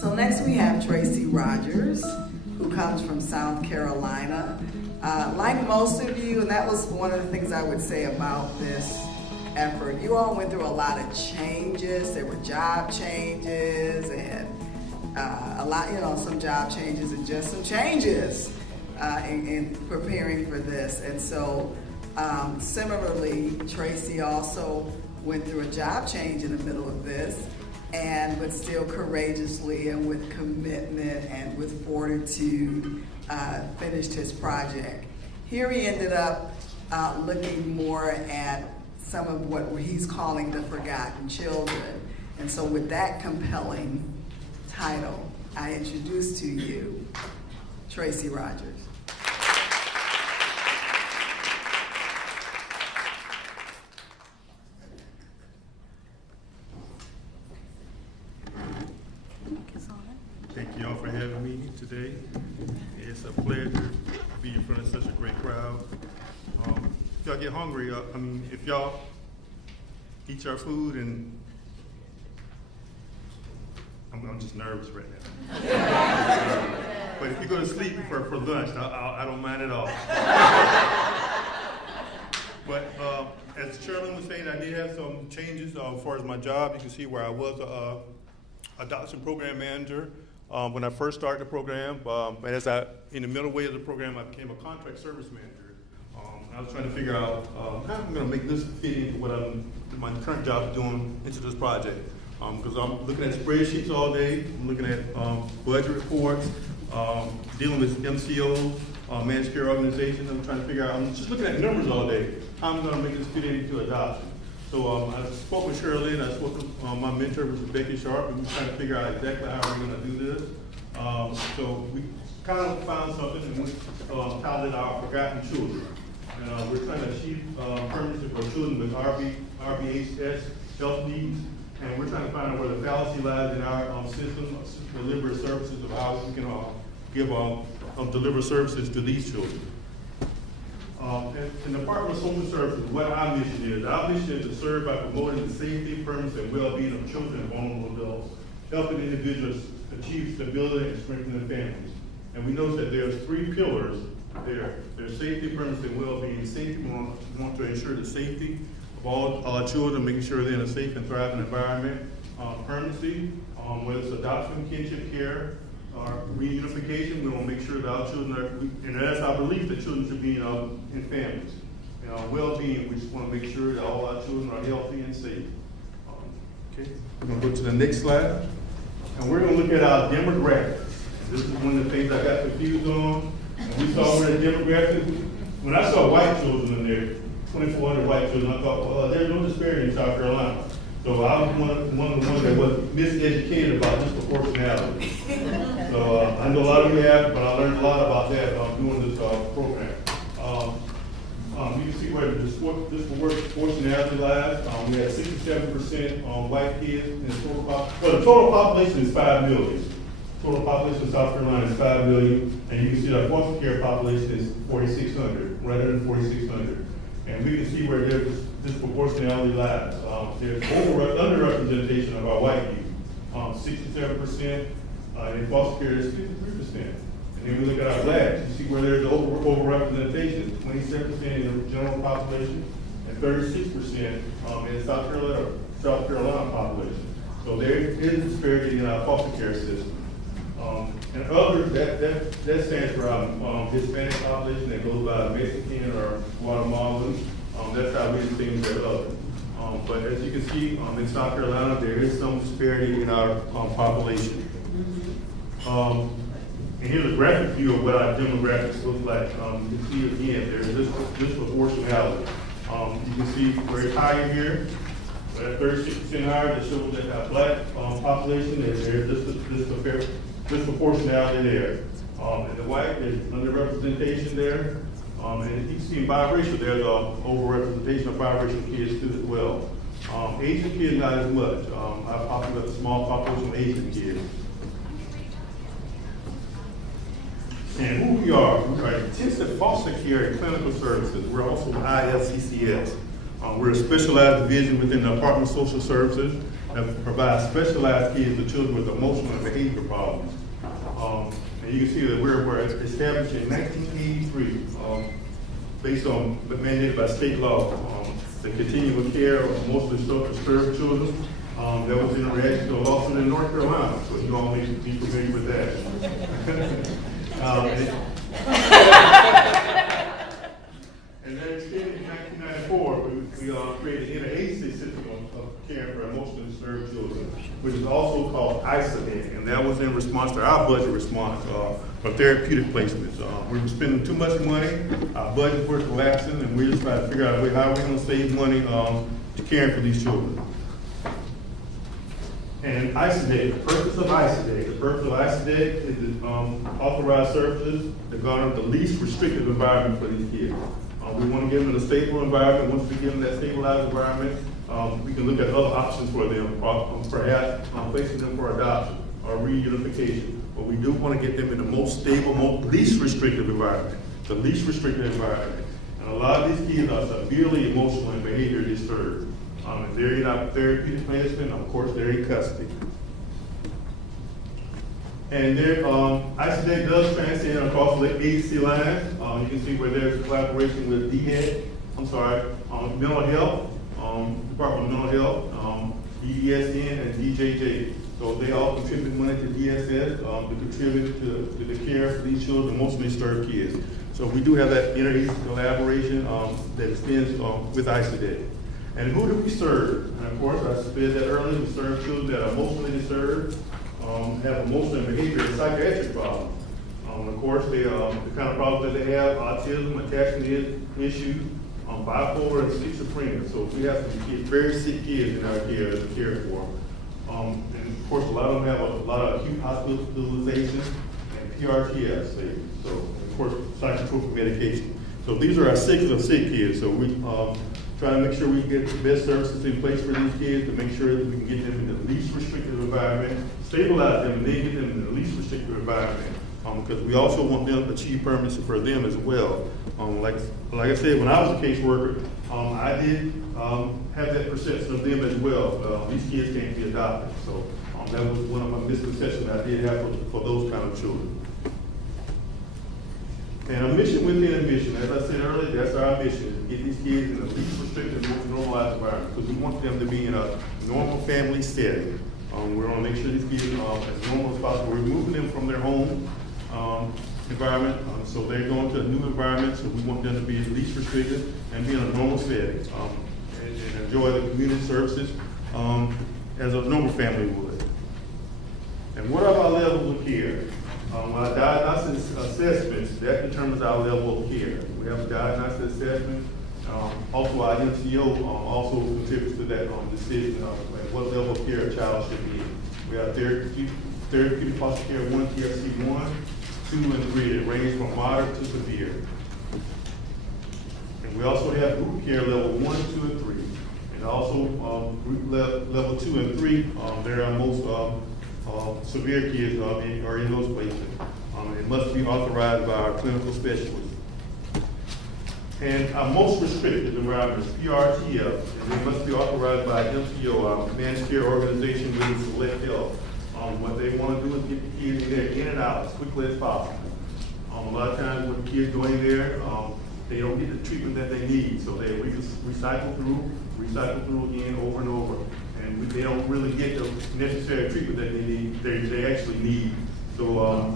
So next we have Tracy Rogers, who comes from South Carolina. Like most of you, and that was one of the things I would say about this effort, you all went through a lot of changes. There were job changes and a lot, some job changes and just some changes in preparing for this. And so similarly, Tracy also went through a job change in the middle of this, but still courageously and with commitment and with fortitude finished his project. Here he ended up looking more at some of what he's calling the forgotten children. And so with that compelling title, I introduce to you Tracy Rogers. Thank you all for having me today. It's a pleasure to be in front of such a great crowd. If y'all get hungry, if y'all eat your food, and I'm just nervous right now. But if you go to sleep for lunch, I don't mind at all. But as Chairman was saying, I did have some changes as far as my job. You can see where I was adoption program manager when I first started the program. But in the middle way of the program, I became a contract service manager. I was trying to figure out how I'm going to make this fit into what my current job is doing into this project. Because I'm looking at spreadsheets all day, I'm looking at budget reports, dealing with MCOs, managed care organizations. I'm trying to figure out, I'm just looking at numbers all day, how I'm going to make this fit into adoption. So I spoke with Shirley, and I spoke with my mentor, which is Becky Sharp, and we're trying to figure out exactly how we're going to do this. So we kind of found something, and we titled it our Forgotten Children. And we're trying to achieve permanency for children with RBHS health needs, and we're trying to find out where the fallacy lies in our system, deliver services of how we can deliver services to these children. In the Department of Social Services, what our mission is to serve by promoting the safety, permanency, and well-being of children and vulnerable adults, helping individuals achieve stability and strengthening families. And we know that there's three pillars there. There's safety, permanency, and well-being. Safety, we want to ensure the safety of all our children, making sure they're in a safe and thriving environment. Permanency, whether it's adoption, kinship care, reunification, we want to make sure that our children are, and that's our belief that children should be in families. And well-being, we just want to make sure that all our children are healthy and safe. Okay, we're going to go to the next slide. And we're going to look at our demographics. This is one of the things I got confused on. And we saw where the demographics, when I saw white children in there, 2,400 white children, I thought, well, there's no disparity in South Carolina. So I was one of the ones that was miseducated about disproportionality. So I know a lot of you have, but I learned a lot about that doing this program. You can see where the disproportionality lies. We had 67% white kids in the total population. Well, the total population is 5 million. Total population of South Carolina is 5 million, and you can see our foster care population is 4,600, rather than 4,600. And we can see where there's disproportionality lies. There's underrepresentation of our white youth, 67%, in foster care is 53%. And then we look at our blacks, you see where there's overrepresentation, 27% in the general population and 36% in the South Carolina population. So there is disparity in our foster care system. And other, that stands for Hispanic population that goes by Mexican or Guatemalan. That's how we do things at other. But as you can see, in South Carolina, there is some disparity in our population. And here's a graphic view of what our demographics look like. You can see again, there's disproportionality. You can see where it's higher here, at 36% higher, that shows that our black population, there's disproportionality there. And the white, there's underrepresentation there. And you can see in biracial, there's overrepresentation of biracial kids too as well. Asian kids, not as much. I've got a small population of Asian kids. And who we are intensive foster care and clinical services. We're also IFCCS. We're a specialized division within the Department of Social Services. that provides specialized kids to children with emotional and behavior problems. And you can see that we're established in 1983, based on mandated by state law, the continuum care of emotionally disturbed children. That was Interagency Collaboration in North Carolina, so you all may be familiar with that. And then extended in 1994, we created an interagency system of caring for emotionally disturbed children, which is also called ISONET, and that was in response to our budget response for therapeutic placements. We were spending too much money, our budget was collapsing, and we just trying to figure out a way how we're going to save money to caring for these children. And ISONET, the purpose of ISONET is to authorize services that garner the least restrictive environment for these kids. We want to give them a stable environment. Once we give them that stabilized environment, we can look at other options for them, perhaps placing them for adoption or reunification. But we do want to get them in the most stable, least restrictive environment, the least restrictive environment. And a lot of these kids are severely emotional and behavior disturbed. If they're in our therapeutic placement, of course, they're in custody. And there, ISONET does transcend across the agency lines. You can see where there's a collaboration with mental health, Department of Mental Health, DDSN, and DJJ. So they all contribute money to DSS to contribute to the care for these children, emotionally disturbed kids. So we do have that interagency collaboration that extends with ISONET. And who do we serve? And of course, I said that earlier, we serve children that are emotionally disturbed, have emotional and behavior and psychiatric problems. Of course, the kind of problems that they have: autism, attachment issues, bipolar, and schizophrenia. So we have some kids, very sick kids in our care to care for. And of course, a lot of them have a lot of acute hospitalization and PRTF. So of course, psychotropic medication. So these are our sick kids. So we try to make sure we get the best services in place for these kids to make sure that we can get them in the least restrictive environment, stabilize them, and then get them in the least restrictive environment. Because we also want them to achieve permanency for them as well. Like I said, when I was a caseworker, I did have that perception of them as well. These kids can't be adopted. So that was one of my misconceptions I did have for those kind of children. And a mission within a mission. As I said earlier, that's our mission, is to get these kids in the least restrictive, most normalized environment, because we want them to be in a normal family setting. We want to make sure these kids are as normal as possible. We're moving them from their home environment, so they're going to a new environment, so we want them to be as least restricted and be in a normal setting and enjoy the community services as a normal family would. And what are our levels of care? Our diagnosis assessments, that determines our level of care. We have a diagnosis assessment. Also, our MCO also contributes to that decision of what level of care a child should be in. We have therapeutic foster care 1, TFC 1, 2, and 3. It ranges from moderate to severe. And we also have group care level 1, 2, and 3. And also group level 2 and 3, there are most severe kids are in those places. It must be authorized by our clinical specialists. And our most restrictive environment is PRTF, and they must be authorized by MCO, our managed care organization within Select Health. What they want to do is get the kids in there in and out as quickly as possible. A lot of times when the kids go in there, they don't get the treatment that they need, so they recycle through again over and over. And they don't really get the necessary treatment that they actually need. So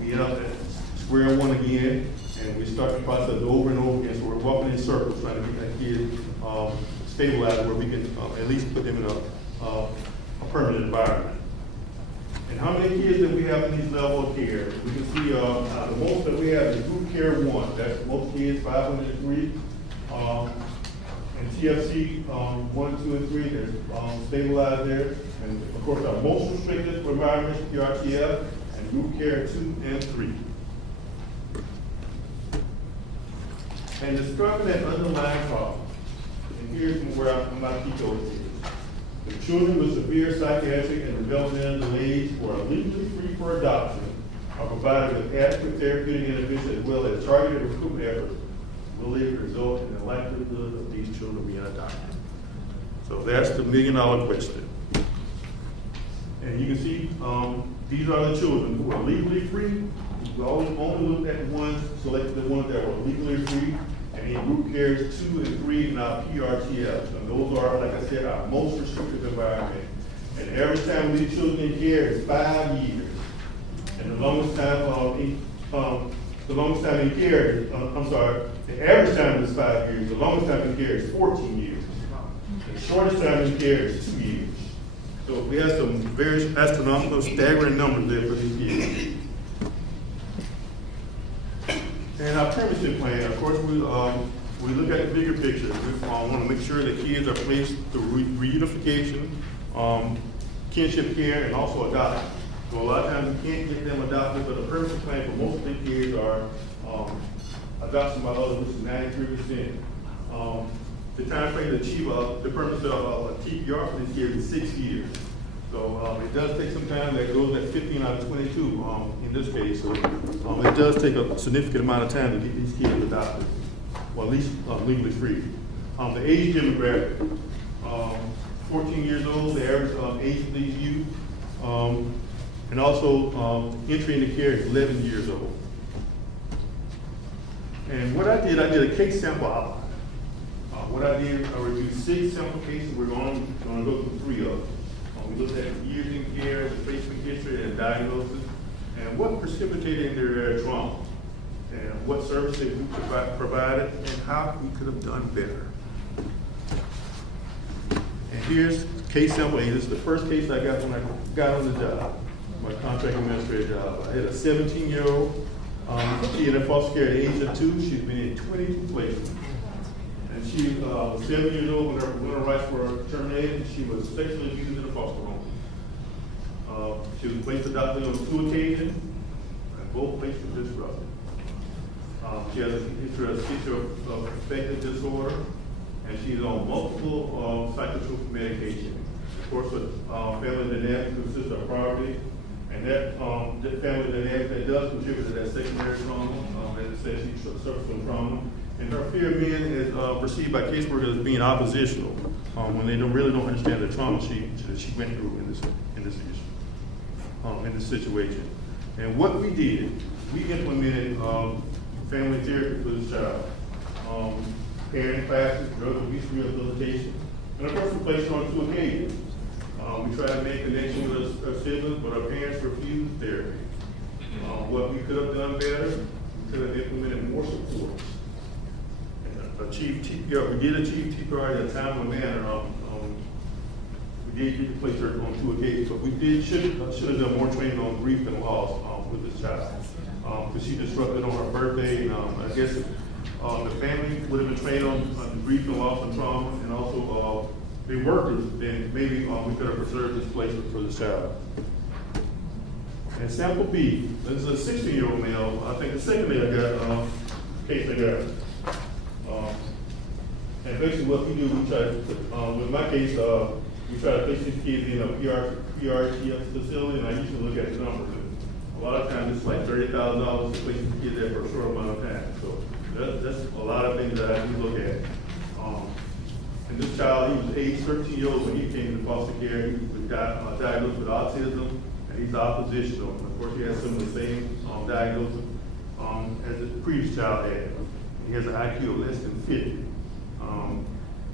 we end up at square one again, and we start the process over and over again. So we're walking in circles trying to get that kid stabilized where we can at least put them in a permanent environment. And how many kids that we have in these level of care? We can see the most that we have is group care 1. That's most kids, 503. And TFC 1, 2, and 3, they're stabilized there. And of course, our most restricted environments, PRTF, and group care 2 and 3. And describing that underlying problem. And here's where my PICO is. The children with severe psychiatric and developmental delays who are legally free for adoption are provided with adequate therapeutic intervention as well as targeted recruitment efforts will it result in the likelihood of these children being adopted? So that's the $1 million question. And you can see, these are the children who are legally free. We always only looked at the ones, selected the ones that were legally free, and in group cares 2 and 3 in our PRTF. And those are, like I said, our most restrictive environment. And every time we leave children in care is 5 years. And the longest time in care, the average time is 5 years. The longest time in care is 14 years. The shortest time in care is 2 years. So we have some very astronomical, staggering numbers there for these kids. And our permanency plan, of course, we look at the bigger picture. We want to make sure that kids are placed through reunification, kinship care, and also adoption. So a lot of times we can't get them adopted, but the permanency plan for most of the kids are adoption by others, which is 93%. The time frame to achieve the permanency of a TPR for these kids is 6 years. So it does take some time. That goes at 15 out of 22 in this case. So it does take a significant amount of time to get these kids adopted, or at least legally free. The age demographic, 14 years old, the average age of these youth. And also entry into care is 11 years old. And what I did a case sample outline. What I did, I reviewed 6 sample cases. We're going to go through 3 of them. We looked at years in care, the placement history, and diagnosis, and what precipitated their trauma, and what services we provided, and how we could have done better. And here's case sample A. This is the first case I got when I got on the job, my contract administrator job. I had a 17-year-old. She in foster care at the age of 2. She's been in 22 placements. And she was 7 years old when her rights were terminated. She was sexually abused in a foster home. She was placed adopted on 2 occasions, and both places were disrupted. She has a history of schizoaffective disorder, and she's on multiple psychotropic medication. Of course, with family dynamics consists of poverty, and that family dynamic that does contribute to that secondary trauma. As I said, she suffers from trauma. And her fear of being is perceived by caseworkers as being oppositional when they really don't understand the trauma she went through in this situation. And what we did, we implemented family therapy for this child, parenting classes, drug abuse rehabilitation, and of course we placed her on 2 occasions. We tried to make connection with her siblings, but her parents refused therapy. What we could have done better, we could have implemented more support. Achieve TPR. We did achieve TPR at a timely manner. We did get to place her on 2 occasions, but we should have done more training on grief and loss with this child. Because she disrupted on her birthday, and I guess the family would have been trained on grief and loss and trauma, and also the workers, then maybe we could have preserved this placement for the child. And sample B, this is a 16-year-old male. I think the second day I got case I got. And basically what we do, we try to, with my case, we try to place these kids in a PRTF facility, and I usually look at the numbers. A lot of times it's like $30,000 to place these kids there for a short amount of time. So that's a lot of things that I do look at. And this child, he was age 13 years old when he came into foster care. He was diagnosed with autism, and he's oppositional. Of course, he has some of the same diagnosis as the previous child had. He has an IQ of less than 50.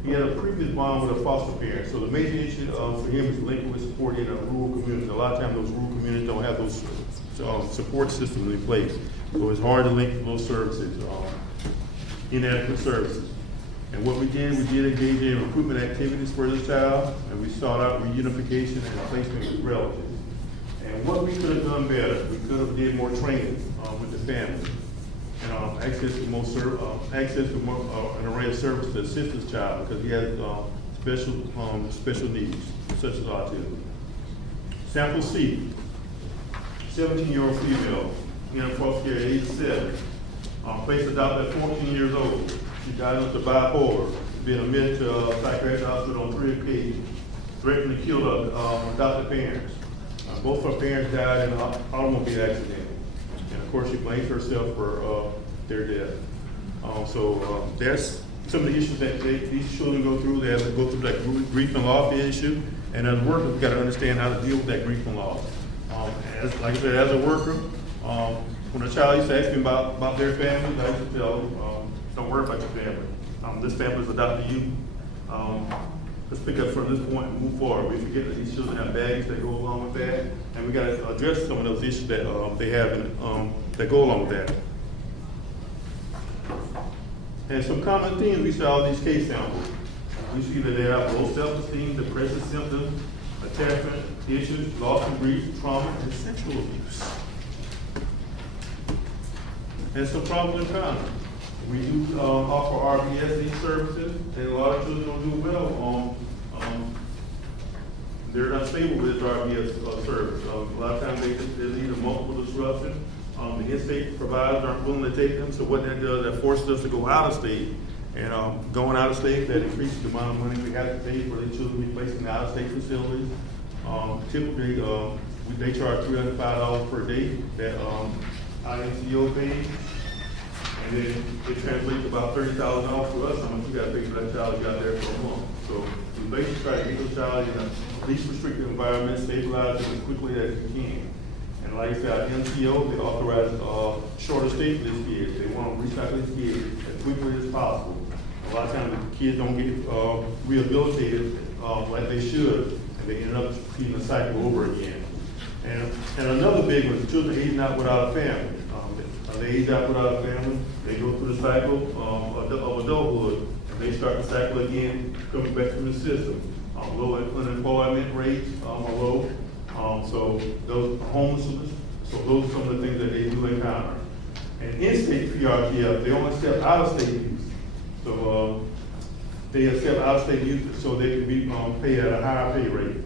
He had a previous bond with a foster parent. So the major issue for him is linked with support in a rural community. A lot of times those rural communities don't have those support systems in place. So it's hard to link those services, inadequate services. And what we did engage in recruitment activities for this child, and we sought out reunification and placement with relatives. And what we could have done better, we could have did more training with the family. And access to an array of services to assist this child because he has special needs, such as autism. Sample C, 17-year-old female, in foster care at age 7, placed adopted at 14 years old. She diagnosed with bipolar, being admitted to a psychiatric hospital on 3 occasions, threatened to kill her adopted parents. Both her parents died in an automobile accident. And of course, she blames herself for their death. That's some of the issues that these children go through. They have to go through that grief and loss issue. And as workers, we got to understand how to deal with that grief and loss. Like I said, as a worker, when a child used to ask me about their family, I used to tell them, don't worry about your family. This family's adopted you. Let's pick up from this point and move forward. We forget that these children have baggage that go along with that, and we got to address some of those issues that they have that go along with that. And some common themes we saw in these case samples. We see that they have low self-esteem, depressive symptoms, attachment issues, loss and grief, trauma, and sexual abuse. And some problems in common. We do offer RBSD services, and a lot of children don't do well they're not stable with this RBS service. A lot of times they lead to multiple disruptions. The in-state providers aren't willing to take them, so what that does, that forces us to go out of state. And going out of state, that increases the amount of money we have to pay for the children to be placed in out-of-state facilities. Typically, they charge $305 per day that INCO pays. And then it translates to about $30,000 for us, how much we got to pay for that child who got there for a month. So we basically try to get the child in a least restrictive environment, stabilize them as quickly as we can. And like I said, NCO, they authorize shorter stay for these kids. They want to recycle these kids as quickly as possible. A lot of times the kids don't get rehabilitated like they should, and they end up repeating the cycle over again. And another big one is children aging out without a family. They age out without a family, they go through the cycle of adulthood, and they start the cycle again, coming back through the system. Low unemployment rates are low, so those homelessness, so those are some of the things that they do encounter. And in-state PRTF, they only accept out-of-state youth. So they accept out-of-state youth so they can be paid at a higher pay rate.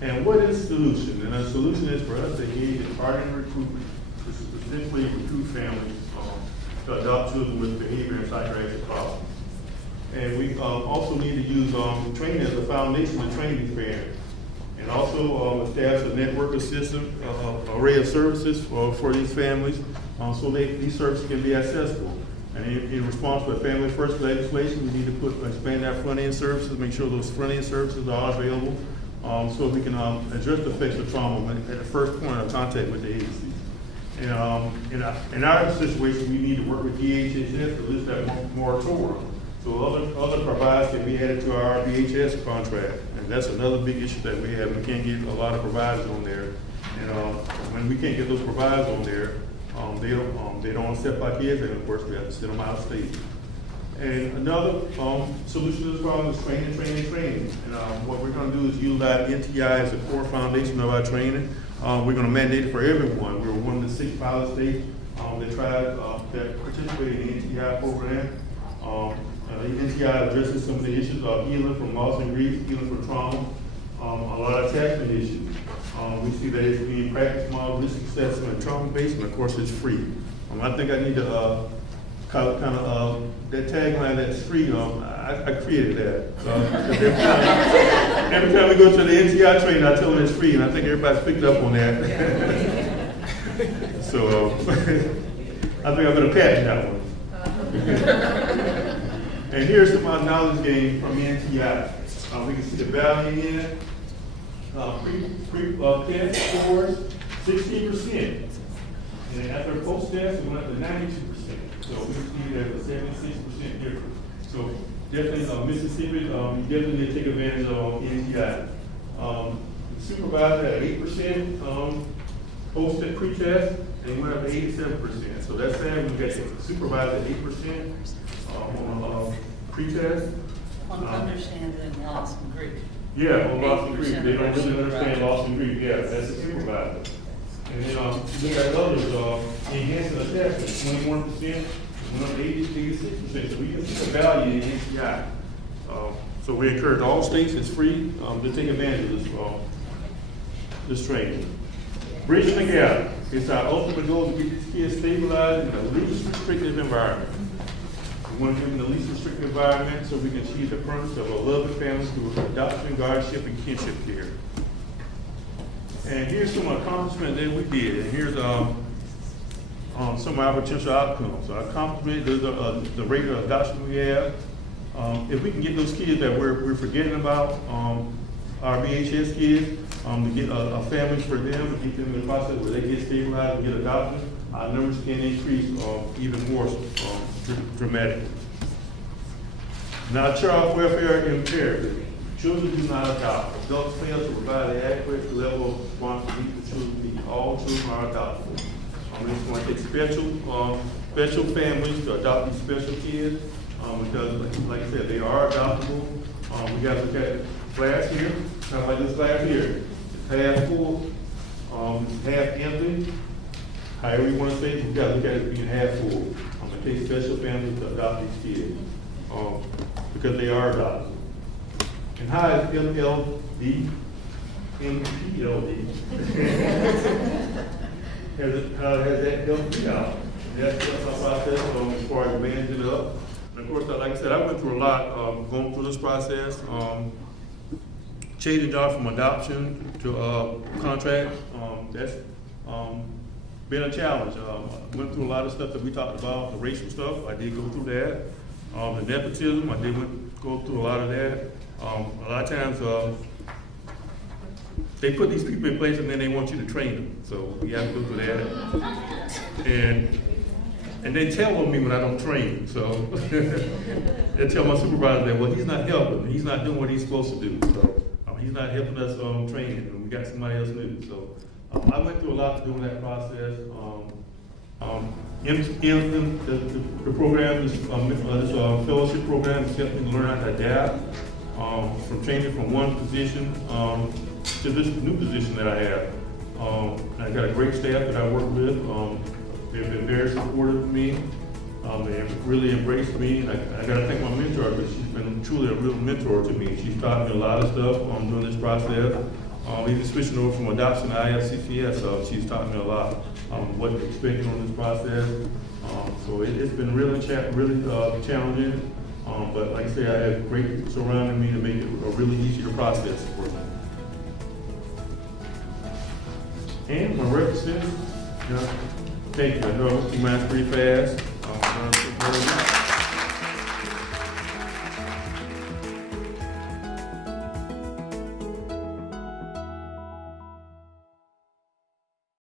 And what is the solution? And the solution is for us to engage in targeted recruitment, to specifically recruit families to adopt children with behavior and psychiatric problems. And we also need to use training as a foundation to train these parents. And also establish a network of systems, array of services for these families so these services can be accessible. And in response to Family First legislation, we need to expand our front-end services, make sure those front-end services are available so we can address the effects of trauma at the first point of contact with the agencies. And in our situation, we need to work with DHHS to list that moratorium. So other providers can be added to our RBHS contract. And that's another big issue that we have. We can't get a lot of providers on there. And when we can't get those providers on there, they don't accept our kids, and of course we have to send them out of state. And another solution to this problem is training. And what we're going to do is utilize NTI as a core foundation of our training. We're going to mandate it for everyone. We're one of the 6 pilot states that participate in the NTI program. The NTI addresses some of the issues of healing from loss and grief, healing from trauma, a lot of attachment issues. We see that it's being practiced model, risk assessment, and trauma-based, and of course it's free. I think I need to that tagline that's free, I created that. Every time we go to the NTI training, I tell them it's free, and I think everybody's picked up on that. So I think I'm going to patent that one. And here's some knowledge gain from NTI. We can see the value in it. Pre-test scores, 16%. And after post-test, we went up to 92%. So we see that a 76% difference. So definitely Mississippi, you definitely need to take advantage of NTI. Supervisor at 8% post-test pre-test, and we went up to 87%. So that's saying we got supervisor at 8% on pre-test. On understanding loss and grief. Yeah, on loss and grief. They don't really understand loss and grief. Yeah, that's a supervisor. And then look at others, enhancing attachment, 21%, went up to 86%. So we can see the value in NCI. So we encourage all states, it's free, to take advantage of this training. Bridging the gap. It's our ultimate goal to get these kids stabilized in a least restrictive environment. We want to give them the least restrictive environment so we can achieve the purpose of a loving family through adoption, guardianship, and kinship care. And here's some accomplishments that we did. And here's some of our potential outcomes. Our accomplishment is the rate of adoption we have. If we can get those kids that we're forgetting about, our VHS kids, to get a family for them, to get them in the process where they get stabilized and get adopted, our numbers can increase even more dramatically. Now, child welfare imperative. Children do not adopt. Adults fail to provide an adequate level of responsibility for children need. All children are adoptable. It's going to take special families to adopt these special kids because, like I said, they are adoptable. We got to look at the glass here, kind of like this glass here. It's half full, it's half empty. However you want to say it, we got to look at it being half full. It takes special families to adopt these kids because they are adoptable. And how is MPLD? How has that helped me out? That's my process as far as managing it up. And of course, like I said, I went through a lot going through this process. Changing jobs from adoption to contract, that's been a challenge. I went through a lot of stuff that we talked about, the racial stuff, I did go through that. The nepotism, I did go through a lot of that. A lot of times, they put these people in place and then they want you to train them. So we have to go through that. And they tell on me when I don't train. So they tell my supervisor that, well, he's not helping. He's not doing what he's supposed to do. So he's not helping us training, and we got somebody else new. So I went through a lot doing that process. The program, this fellowship program has helped me learn how to adapt from changing from one position to this new position that I have. I got a great staff that I work with. They've been very supportive of me. They really embraced me. I got to thank my mentor because she's been truly a real mentor to me. She's taught me a lot of stuff during this process. Even switching over from adoption to IFCCS, she's taught me a lot what to expect on this process. So it's been really challenging. But like I say, I have great people surrounding me to make it a really easier process for me. And my references, thank you. I know I went through mine pretty fast.